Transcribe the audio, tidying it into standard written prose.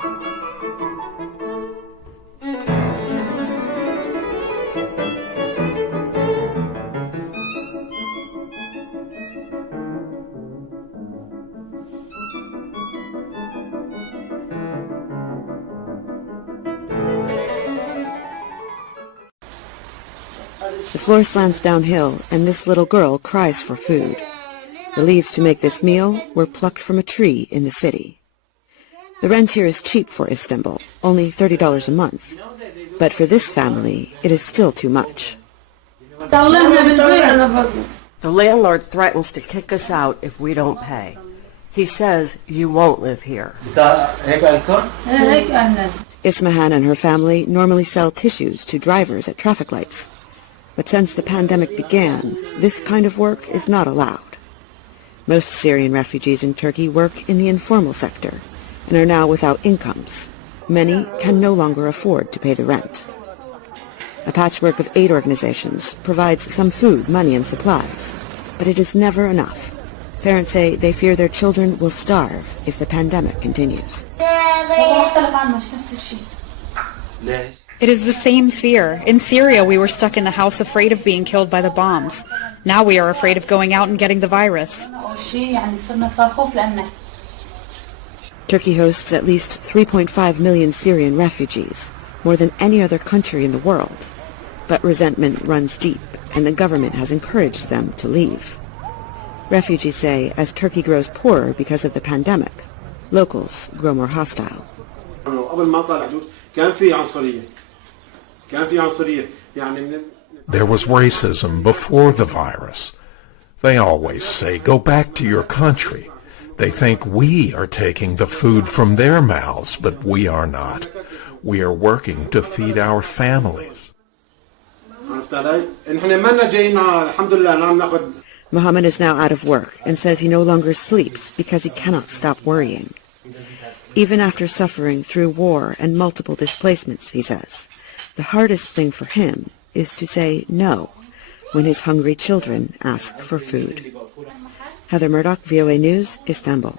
The floor slants downhill, and this little girl cries for food. The leaves to make this meal were plucked from a tree in the city. The rent here is cheap for Istanbul, only $30 a month. But for this family, it is still too much. The landlord threatens to kick us out if we don't pay. He says you won't live here. Ismahan and her family normally sell tissues to drivers at traffic lights. But since the pandemic began, this kind of work is not allowed. Most Syrian refugees in Turkey work in the informal sector and are now without incomes. Many can no longer afford to pay the rent. A patchwork of aid organizations provides some food, money, and supplies, but it is never enough. Parents say they fear their children will starve if the pandemic continues. It is the same fear. In Syria, we were stuck in the house afraid of being killed by the bombs. Now we are afraid of going out and getting the virus. Turkey hosts at least 3.5 million Syrian refugees, more than any other country in the world. But resentment runs deep, and the government has encouraged them to leave. Refugees say as Turkey grows poorer because of the pandemic, locals grow more hostile. There was racism before the virus. They always say, go back to your country. They think we are taking the food from their mouths, but we are not. We are working to feed our families. Mohammed is now out of work and says he no longer sleeps because he cannot stop worrying. Even after suffering through war and multiple displacements, he says, the hardest thing for him is to say no when his hungry children ask for food. Heather Murdock, VOA News, Istanbul.